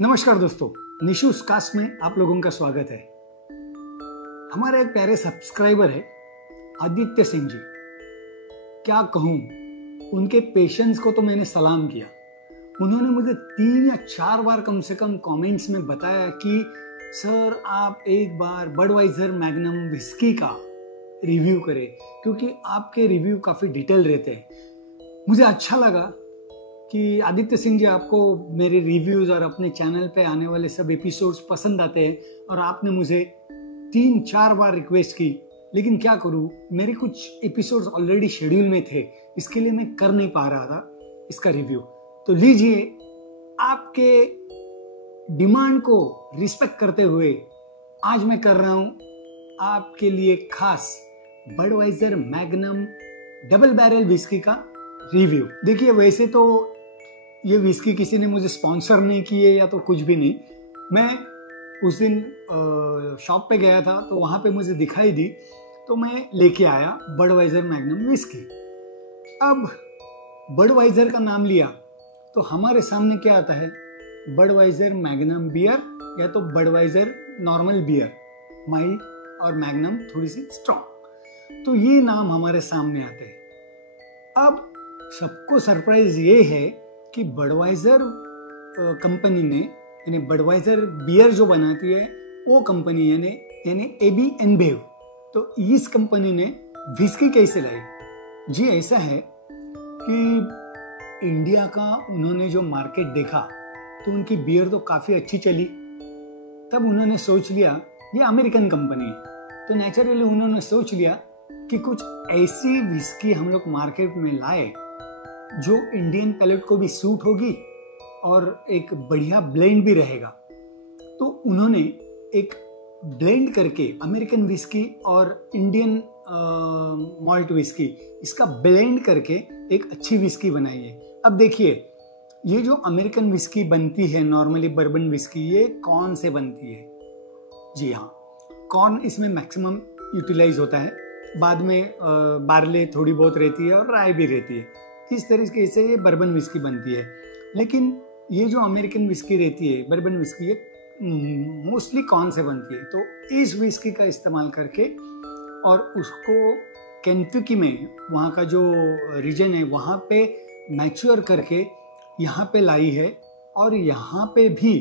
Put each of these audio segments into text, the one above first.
नमस्कार दोस्तों, निशूस कास्ट में आप लोगों का स्वागत है। हमारे एक प्यारे सब्सक्राइबर है आदित्य सिंह जी। क्या कहूँ, उनके पेशेंस को तो मैंने सलाम किया। उन्होंने मुझे 3 या 4 बार कम से कम कमेंट्स में बताया कि सर आप एक बार बडवाइजर मैग्नम विस्की का रिव्यू करें, क्योंकि आपके रिव्यू काफ़ी डिटेल रहते हैं। मुझे अच्छा लगा कि आदित्य सिंह जी, आपको मेरे रिव्यूज़ और अपने चैनल पे आने वाले सब एपिसोड्स पसंद आते हैं और आपने मुझे 3-4 बार रिक्वेस्ट की। लेकिन क्या करूँ, मेरे कुछ एपिसोड्स ऑलरेडी शेड्यूल में थे, इसके लिए मैं कर नहीं पा रहा था इसका रिव्यू। तो लीजिए, आपके डिमांड को रिस्पेक्ट करते हुए आज मैं कर रहा हूँ आपके लिए खास Budweiser magnum double barrel whisky का रिव्यू। देखिए, वैसे तो ये विस्की किसी ने मुझे स्पॉन्सर नहीं की है या तो कुछ भी नहीं। मैं उस दिन शॉप पे गया था तो वहां पे मुझे दिखाई दी, तो मैं लेके आया बडवाइजर मैग्नम विस्की। अब बडवाइजर का नाम लिया तो हमारे सामने क्या आता है, बडवाइजर मैग्नम बियर या तो बडवाइजर नॉर्मल बियर, माइल्ड और मैग्नम थोड़ी सी स्ट्रॉन्ग। तो ये नाम हमारे सामने आते हैं। अब सबको सरप्राइज ये है कि बडवाइजर कंपनी ने, यानी बडवाइजर बियर जो बनाती है वो कंपनी यानी AB InBev, तो इस कंपनी ने विस्की कैसे लाई? जी ऐसा है कि इंडिया का उन्होंने जो मार्केट देखा तो उनकी बियर तो काफ़ी अच्छी चली। तब उन्होंने सोच लिया ये अमेरिकन कंपनी है, तो नेचुरली उन्होंने सोच लिया कि कुछ ऐसी विस्की हम लोग मार्केट में लाए जो इंडियन पैलेट को भी सूट होगी और एक बढ़िया ब्लेंड भी रहेगा। तो उन्होंने एक ब्लेंड करके अमेरिकन विस्की और इंडियन मॉल्ट विस्की, इसका ब्लेंड करके एक अच्छी विस्की बनाई है। अब देखिए, ये जो अमेरिकन विस्की बनती है नॉर्मली बर्बन विस्की, ये कॉर्न से बनती है। जी हाँ, कॉर्न इसमें मैक्सिमम यूटिलाइज होता है। बाद में बार्ले थोड़ी बहुत रहती है और राय भी रहती है। इस तरीके से ये बर्बन विस्की बनती है। लेकिन ये जो अमेरिकन विस्की रहती है, बर्बन विस्की, ये मोस्टली कॉर्न से बनती है। तो इस विस्की का इस्तेमाल करके और उसको केंटकी में, वहाँ का जो रीजन है, वहाँ पे मैच्योर करके यहाँ पे लाई है। और यहाँ पे भी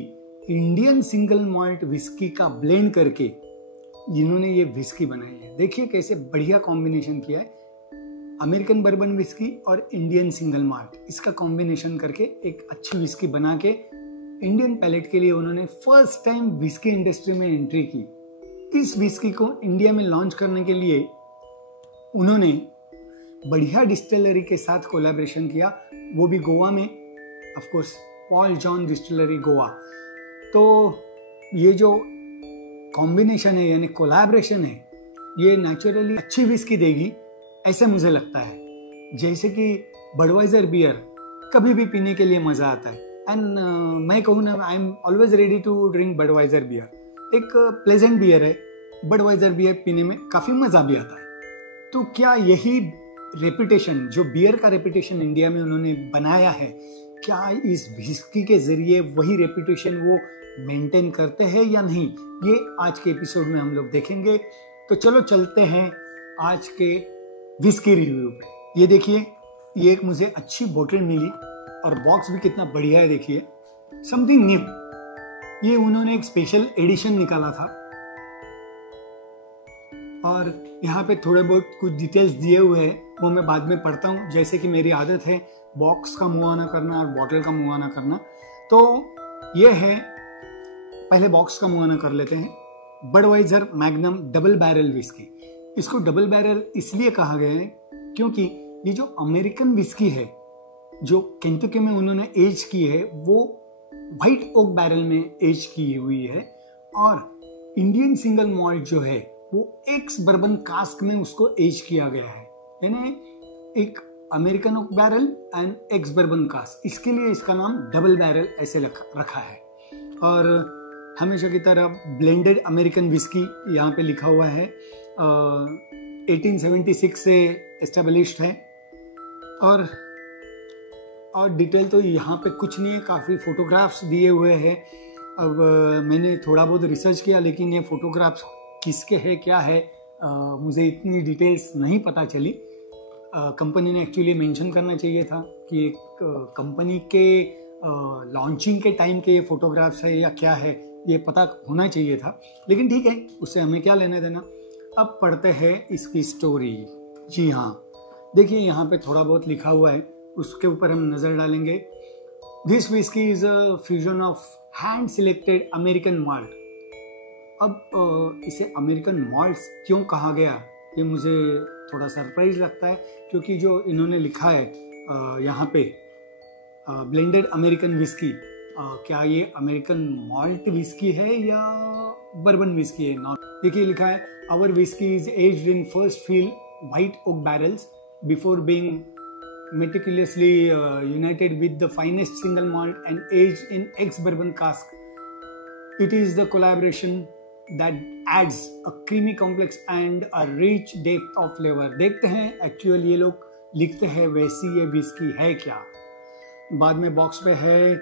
इंडियन सिंगल मॉल्ट विस्की का ब्लेंड करके इन्होंने ये विस्की बनाई है। देखिए कैसे बढ़िया कॉम्बिनेशन किया है, अमेरिकन बर्बन विस्की और इंडियन सिंगल माल्ट, इसका कॉम्बिनेशन करके एक अच्छी विस्की बना के इंडियन पैलेट के लिए उन्होंने फर्स्ट टाइम विस्की इंडस्ट्री में एंट्री की। इस विस्की को इंडिया में लॉन्च करने के लिए उन्होंने बढ़िया डिस्टिलरी के साथ कोलैबोरेशन किया, वो भी गोवा में, of course Paul John distillery Goa. तो ये जो कॉम्बिनेशन है यानी कोलैबोरेशन है, ये नेचुरली अच्छी विस्की देगी ऐसे मुझे लगता है। जैसे कि बडवाइजर बियर कभी भी पीने के लिए मजा आता है। एंड मैं कहूँ ना, I am always ready to drink Budweiser beer. एक प्लेजेंट बियर है, बडवाइजर बियर पीने में काफी मजा भी आता है। तो क्या यही रेपुटेशन, जो बियर का रेपुटेशन इंडिया में उन्होंने बनाया है, क्या इस विस्की के जरिए वही रेपुटेशन वो मेंटेन करते हैं या नहीं, ये आज के एपिसोड में हम लोग देखेंगे। तो चलो चलते हैं आज के विस्की रिव्यू पे। ये देखिए, ये एक मुझे अच्छी बोतल मिली और बॉक्स भी कितना बढ़िया है। देखिए, समथिंग न्यू, ये उन्होंने एक स्पेशल एडिशन निकाला था और यहाँ पे थोड़े बहुत कुछ डिटेल्स दिए हुए हैं, वो मैं बाद में पढ़ता हूँ। जैसे कि मेरी आदत है बॉक्स का मुआयना करना और बॉटल का मुआयना करना, तो ये है, पहले बॉक्स का मुआयना कर लेते हैं। Budweiser magnum double barrel whisky. इसको डबल बैरल इसलिए कहा गया है क्योंकि ये जो अमेरिकन विस्की है जो केंटकी में उन्होंने एज की है, वो व्हाइट ओक बैरल में एज की हुई है। और इंडियन सिंगल मॉल्ट जो है वो एक्स बर्बन कास्क में उसको एज किया गया है, यानी एक American okay barrel and x bourbon cask, इसके लिए इसका नाम डबल बैरल ऐसे रखा है। और हमेशा की तरह ब्लेंडेड अमेरिकन विस्की यहाँ पे लिखा हुआ है। 1876 से एस्टेब्लिश्ड है। और डिटेल तो यहाँ पे कुछ नहीं है, काफ़ी फोटोग्राफ्स दिए हुए हैं अब मैंने थोड़ा बहुत रिसर्च किया, लेकिन ये फोटोग्राफ्स किसके है क्या है मुझे इतनी डिटेल्स नहीं पता चली। कंपनी ने एक्चुअली मेंशन करना चाहिए था कि एक कंपनी के लॉन्चिंग के टाइम के ये फोटोग्राफ्स है या क्या है, ये पता होना चाहिए था, लेकिन ठीक है, उससे हमें क्या लेना देना। अब पढ़ते हैं इसकी स्टोरी। जी हाँ, देखिए यहाँ पे थोड़ा बहुत लिखा हुआ है, उसके ऊपर हम नज़र डालेंगे। This whisky is a fusion of hand selected American malt. अब इसे अमेरिकन माल्ट्स क्यों कहा गया, ये मुझे थोड़ा सरप्राइज लगता है, क्योंकि जो इन्होंने लिखा है यहाँ पे ब्लेंडेड अमेरिकन विस्की, क्या ये अमेरिकन माल्ट विस्की है या बर्बन विस्की है? नॉट, देखिए लिखा है our whisky is aged in first fill white oak barrels before being meticulously united with the finest single malt and aged in ex-bourbon cask. It is the collaboration that adds a creamy complex and a rich depth of flavor. देखते हैं actual ये लोग लिखते हैं वैसी ये whisky है क्या। बाद में बॉक्स पे है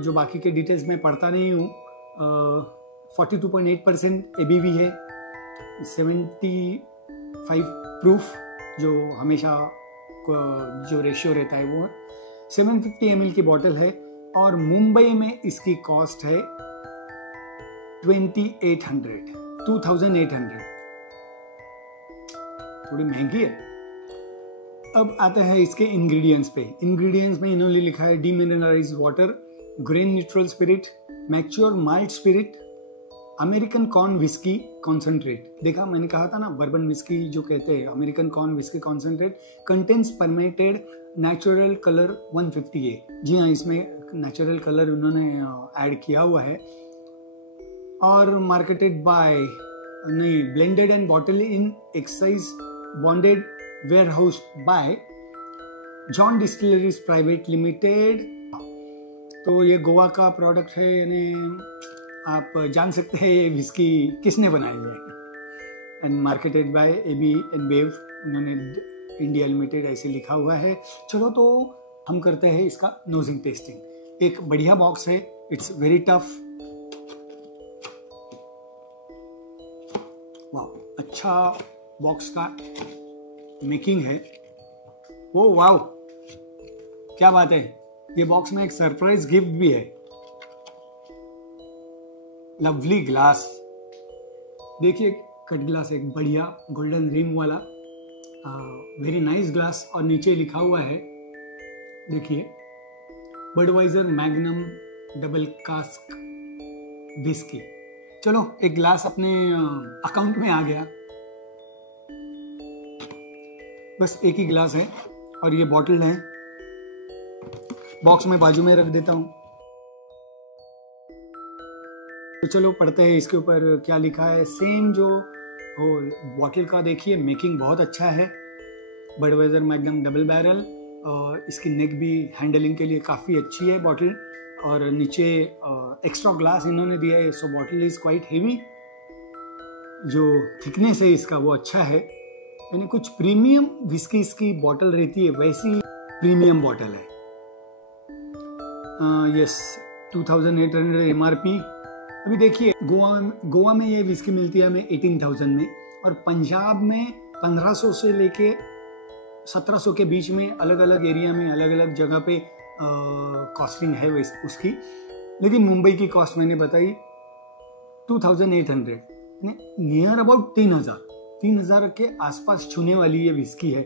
जो बाकी के डिटेल्स मैं पढ़ता नहीं हूँ। 42.8% ABV है, 75 प्रूफ जो हमेशा जो रेशियो रहता है वो है, 750 ml की बॉटल है, और मुंबई में इसकी कॉस्ट है 2800, थोड़ी महंगी है। अब आते हैं इसके इंग्रेडिएंट्स पे। इंग्रेडिएंट्स में इन्होंने लिखा है demineralise water, grain neutral spirit, mature malt spirit, American corn whisky concentrate. देखा, मैंने कहा था ना बर्बन विस्की जो कहते हैं, American corn whisky concentrate contains permitted natural colour 150A। जी हाँ, इसमें नेचुरल कलर उन्होंने ऐड किया हुआ है। और marketed by blended and bottle in excise bonded warehouse by John distilleries private limited. तो ये गोवा का प्रोडक्ट है, यानी आप जान सकते हैं ये विस्की किसने बनाई है। And marketed bye AB InBev, उन्होंने इंडिया लिमिटेड ऐसे लिखा हुआ है। चलो तो हम करते हैं इसका नोजिंग टेस्टिंग। एक बढ़िया बॉक्स है, इट्स वेरी टफ। वाह, अच्छा बॉक्स का मेकिंग है। वो वाह, क्या बात है। ये बॉक्स में एक सरप्राइज गिफ्ट भी है, लवली ग्लास। देखिए कट ग्लास, एक बढ़िया गोल्डन रिम वाला वेरी नाइस ग्लास, और नीचे लिखा हुआ है देखिए Budweiser magnum double cask whisky. चलो एक ग्लास अपने अकाउंट में आ गया। बस एक ही ग्लास है और ये बॉटल है, बॉक्स में बाजू में रख देता हूं। तो चलो पढ़ते हैं इसके ऊपर क्या लिखा है। सेम जो बॉटल का देखिए मेकिंग बहुत अच्छा है, बडवाइजर मैग्नम डबल बैरल, और इसकी नेक भी हैंडलिंग के लिए काफ़ी अच्छी है बॉटल, और नीचे एक्स्ट्रा ग्लास इन्होंने दिया है, सो बॉटल इज़ क्वाइट हेवी। जो थिकनेस है इसका वो अच्छा है, यानी कुछ प्रीमियम विस्की इसकी बॉटल रहती है वैसी प्रीमियम बॉटल है। Yes, 2800 MRP। अभी देखिए गोवा में ये विस्की मिलती है हमें 18,000 में, और पंजाब में 1500 से लेके 1700 के बीच में अलग अलग एरिया में अलग अलग जगह पे कॉस्टिंग है उसकी। लेकिन मुंबई की कॉस्ट मैंने बताई 2800, नियर अबाउट 3000 के आसपास छूने वाली ये विस्की है।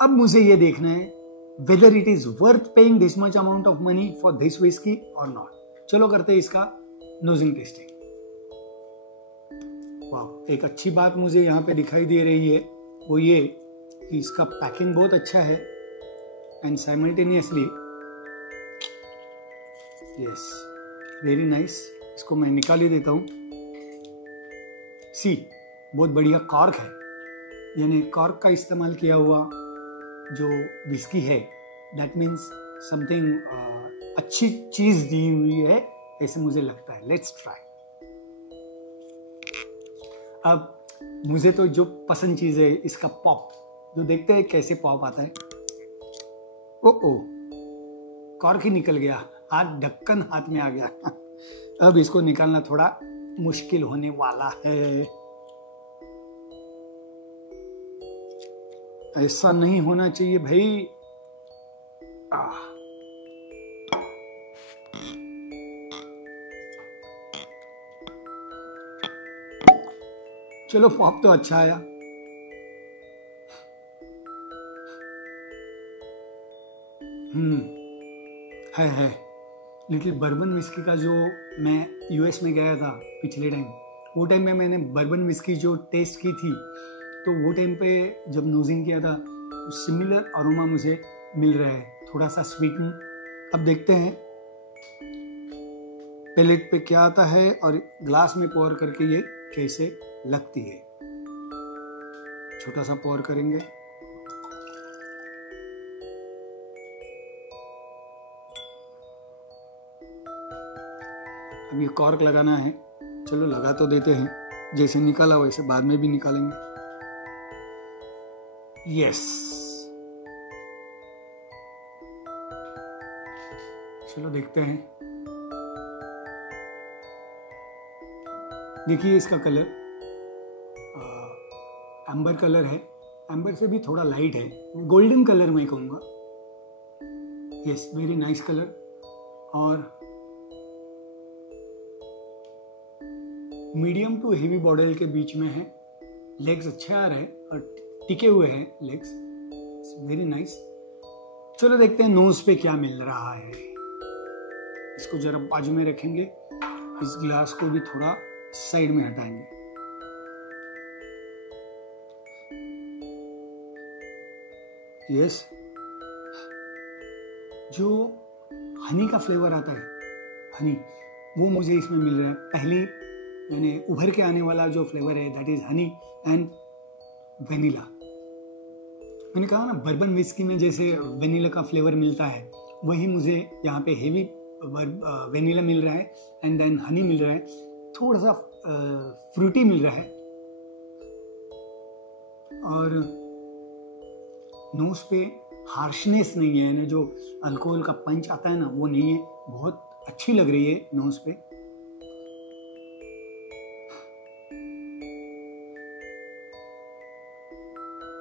अब मुझे ये देखना है whether it is worth paying this much amount of money for this whiskey or not। चलो करते हैं इसका नोजिंग टेस्टिंग। वाह, एक अच्छी बात मुझे यहाँ पे दिखाई दे रही है, वो ये कि इसका पैकिंग बहुत अच्छा है, and simultaneously yes very nice. इसको मैं निकाल ही देता हूँ। सी, बहुत बढ़िया कॉर्क है, यानी कॉर्क का इस्तेमाल किया हुआ जो विस्की है, दैट मीन्स समथिंग अच्छी चीज दी हुई है, ऐसे मुझे लगता है। Let's try. अब मुझे तो जो पसंद चीज है इसका पॉप, जो देखते हैं कैसे पॉप आता है। ओ कॉर्क ही निकल गया, हाथ ढक्कन हाथ में आ गया। अब इसको निकालना थोड़ा मुश्किल होने वाला है। ऐसा नहीं होना चाहिए भाई। चलो पॉप तो अच्छा आया। है लिटिल बर्बन विस्की का जो मैं यूएस में गया था पिछले टाइम, वो टाइम में मैंने बर्बन विस्की जो टेस्ट की थी, तो वो टाइम पे जब नोजिंग किया था तो सिमिलर अरोमा मुझे मिल रहा है, थोड़ा सा स्वीटन। अब देखते हैं पैलेट पे क्या आता है और ग्लास में पोर करके ये कैसे लगती है। छोटा सा पोर करेंगे। अब ये कॉर्क लगाना है, चलो लगा तो देते हैं, जैसे निकाला वैसे बाद में भी निकालेंगे। यस, चलो देखते हैं। देखिए इसका कलर एम्बर कलर है, एम्बर से भी थोड़ा लाइट है, गोल्डन कलर मैं कहूँगा। Yes, very nice colour. और मीडियम टू हेवी बॉडल के बीच में है। लेग्स अच्छे आ रहे हैं और टिके हुए हैं लेग्स, वेरी नाइस। चलो देखते हैं नोज पे क्या मिल रहा है। इसको जरा बाजू में रखेंगे, इस ग्लास को भी थोड़ा साइड में हटाएंगे। यस, जो हनी का फ्लेवर आता है, हनी, वो मुझे इसमें मिल रहा है। पहली यानी उभर के आने वाला जो फ्लेवर है that is honey and vanilla. मैंने कहा ना बर्बन विस्की में जैसे वेनिला का फ्लेवर मिलता है, वही मुझे यहाँ पे हेवी वेनिला मिल रहा है एंड देन हनी मिल रहा है, थोड़ा सा फ्रूटी मिल रहा है। और नोज पे हार्शनेस नहीं है ना, जो अल्कोहल का पंच आता है ना, वो नहीं है। बहुत अच्छी लग रही है नोज पे।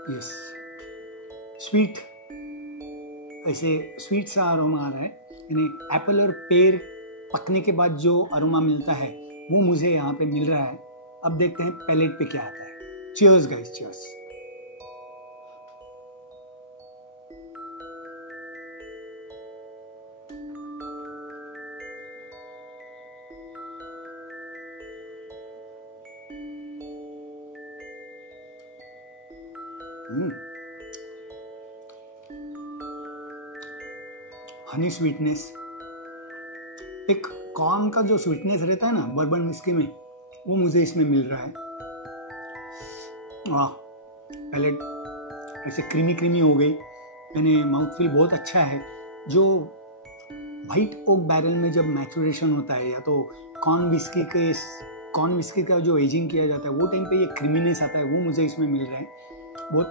यस, स्वीट, ऐसे स्वीट सा अरोमा आ रहा है, यानी एप्पल और पेर पकने के बाद जो अरोमा मिलता है वो मुझे यहाँ पे मिल रहा है। अब देखते हैं पैलेट पे क्या आता है। Cheers guys, cheers. Honey sweetness, एक कॉर्न का जो स्वीटनेस रहता है ना बर्बन विस्की में, वो मुझे इसमें मिल रहा है। वाह, पैलेट ऐसे क्रीमी क्रीमी हो गई, यानी माउथ फील बहुत अच्छा है। जो वाइट ओक बैरल में जब मैचुरेशन होता है या तो कॉर्न विस्की का जो एजिंग किया जाता है, वो टाइम पे ये क्रीमीनेस आता है, वो मुझे इसमें मिल रहा है। बहुत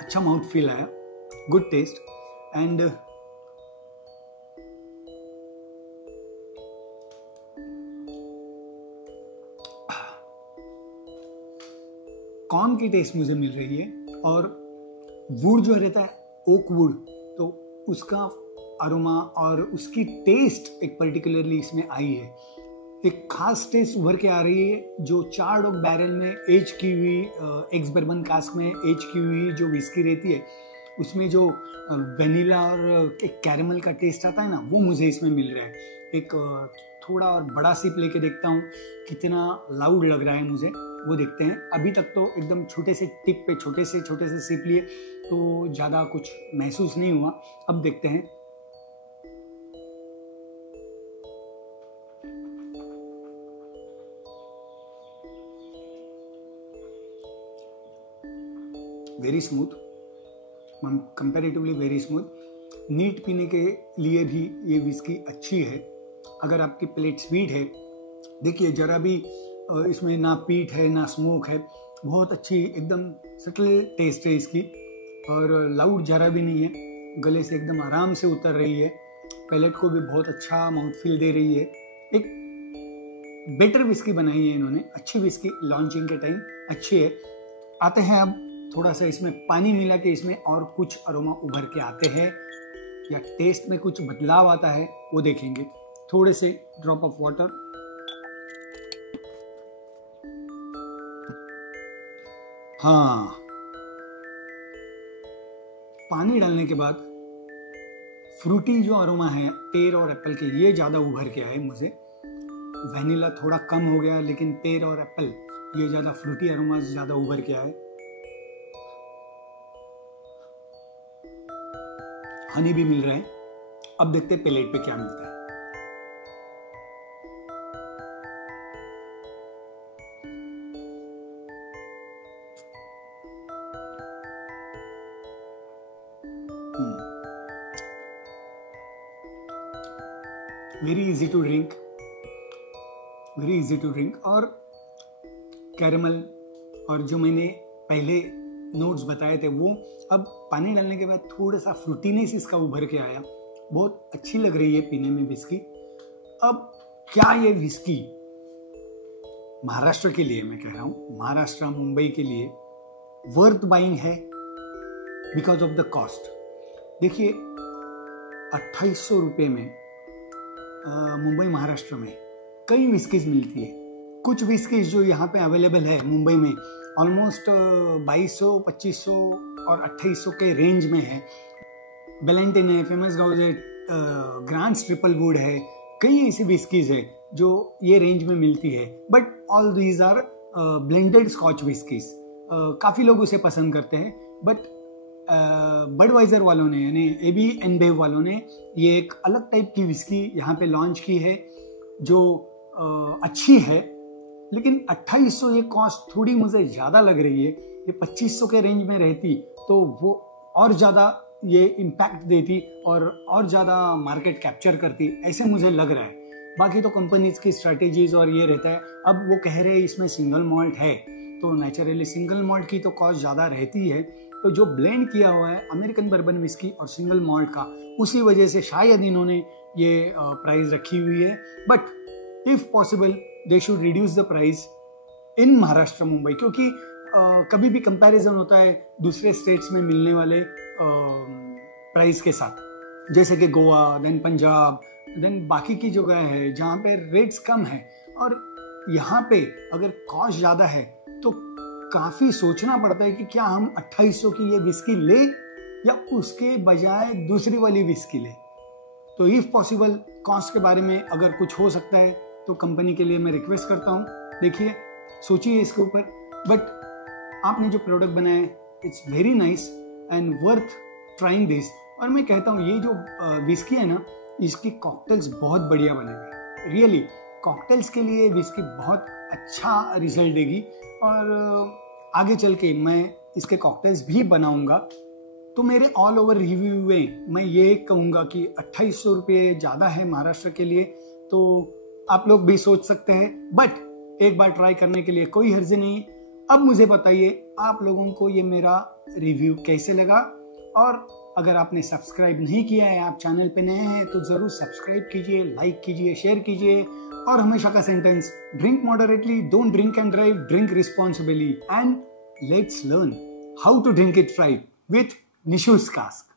अच्छा माउथ फील आया, गुड टेस्ट। एंड कॉर्न की टेस्ट मुझे मिल रही है, और वुड जो रहता है ओक वुड, तो उसका अरोमा और उसकी टेस्ट एक पर्टिकुलरली इसमें आई है। एक खास टेस्ट उभर के आ रही है, जो चार्ड ओक बैरल में एज की हुई, एक्स बर्बन कास्क में एज की हुई जो विस्की रहती है, उसमें जो वेनिला और एक कैरेमल का टेस्ट आता है ना, वो मुझे इसमें मिल रहा है। एक थोड़ा और बड़ा सिप लेके देखता हूँ कितना लाउड लग रहा है मुझे, वो देखते हैं। अभी तक तो एकदम छोटे से टिप पे छोटे से सिप लिए, तो ज़्यादा कुछ महसूस नहीं हुआ। अब देखते हैं। Very smooth, comparatively very smooth. Neat पीने के लिए भी ये विस्की अच्छी है। अगर आपकी प्लेट स्वीट है, देखिए जरा भी इसमें ना पीट है ना स्मोक है, बहुत अच्छी एकदम सटल टेस्ट है इसकी, और लाउड जरा भी नहीं है, गले से एकदम आराम से उतर रही है। पैलेट को भी बहुत अच्छा माउथ फील दे रही है। एक बेटर विस्की बनाई है इन्होंने, अच्छी विस्की लॉन्चिंग के टाइम अच्छी है। आते हैं अब थोड़ा सा इसमें पानी मिला के इसमें और कुछ अरोमा उभर के आते हैं या टेस्ट में कुछ बदलाव आता है वो देखेंगे। थोड़े से ड्रॉप ऑफ वाटर, हाँ, पानी डालने के बाद फ्रूटी जो अरोमा है पेर और एप्पल के, ये ज्यादा उभर के आए मुझे। वैनिला थोड़ा कम हो गया, लेकिन पेर और एप्पल ये ज्यादा फ्रूटी अरोमा ज्यादा उभर के आए। हनी भी मिल रहा है। अब देखते हैं प्लेट पे क्या मिलता है। Very easy to drink, very easy to drink. और कैरेमल और जो मैंने पहले नोट्स बताए थे वो अब पानी डालने के बाद थोड़ा सा फ्रूटीनेस इसका उभर के आया। बहुत अच्छी लग रही है पीने में विस्की। अब क्या ये विस्की महाराष्ट्र के लिए, मैं कह रहा हूं महाराष्ट्र मुंबई के लिए वर्थ बाइंग है बिकॉज ऑफ द कॉस्ट। देखिए 2800 रुपये में मुंबई महाराष्ट्र में कई विस्कीज मिलती है। कुछ विस्कीज जो यहाँ पे अवेलेबल है मुंबई में ऑलमोस्ट 2200, 2500 और 2800 के रेंज में है। बेलेंटिन है, फेमस गाउज है, ग्रांड्स ट्रिपल वुड है, कई ऐसी विस्कीज है जो ये रेंज में मिलती है। But all these are blended Scotch whiskies. काफ़ी लोग उसे पसंद करते हैं, बट बडवाइजर वालों ने यानी AB InBev वालों ने ये एक अलग टाइप की विस्की यहाँ पे लॉन्च की है जो अच्छी है। लेकिन 2800 ये कॉस्ट थोड़ी मुझे ज़्यादा लग रही है। ये 2500 के रेंज में रहती तो वो और ज़्यादा ये इम्पैक्ट देती और ज़्यादा मार्केट कैप्चर करती, ऐसे मुझे लग रहा है। बाकी तो कंपनीज की स्ट्रैटेजीज और ये रहता है। अब वो कह रहे हैं इसमें सिंगल मॉल्ट है तो नेचुरली सिंगल मॉल्ट की तो कॉस्ट ज़्यादा रहती है। तो जो ब्लेंड किया हुआ है अमेरिकन बर्बन विस्की और सिंगल मॉल्ट का, उसी वजह से शायद इन्होंने ये प्राइस रखी हुई है। But if possible they should reduce the price in Maharashtra Mumbai, क्योंकि कभी भी कंपैरिजन होता है दूसरे स्टेट्स में मिलने वाले प्राइस के साथ, जैसे कि गोवा, देन पंजाब, देन बाकी की जगह है जहाँ पे रेट्स कम है और यहाँ पे अगर कॉस्ट ज़्यादा है तो काफ़ी सोचना पड़ता है कि क्या हम 2800 की ये विस्की ले या उसके बजाय दूसरी वाली विस्की ले। तो इफ पॉसिबल कॉस्ट के बारे में अगर कुछ हो सकता है तो कंपनी के लिए मैं रिक्वेस्ट करता हूँ, देखिए सोचिए इसके ऊपर। बट आपने जो प्रोडक्ट बनाया है it's very nice and worth trying this. और मैं कहता हूँ ये जो विस्की है ना, इसकी कॉकटेल्स बहुत बढ़िया बनेंगे। रियली कॉकटेल्स के लिए विस्की बहुत अच्छा रिजल्ट देगी और आगे चल के मैं इसके कॉकटेल्स भी बनाऊंगा। तो मेरे ऑल ओवर रिव्यू में मैं ये कहूँगा कि 2800 रुपये ज़्यादा है महाराष्ट्र के लिए, तो आप लोग भी सोच सकते हैं। बट एक बार ट्राई करने के लिए कोई हर्ज नहीं। अब मुझे बताइए आप लोगों को ये मेरा रिव्यू कैसे लगा, और अगर आपने सब्सक्राइब नहीं किया है, आप चैनल पे नए हैं तो ज़रूर सब्सक्राइब कीजिए, लाइक कीजिए, शेयर कीजिए। और हमेशा का sentence, drink moderately, don't drink and drive, drink responsibly, and let's learn how to drink it right with निशूज कास्क।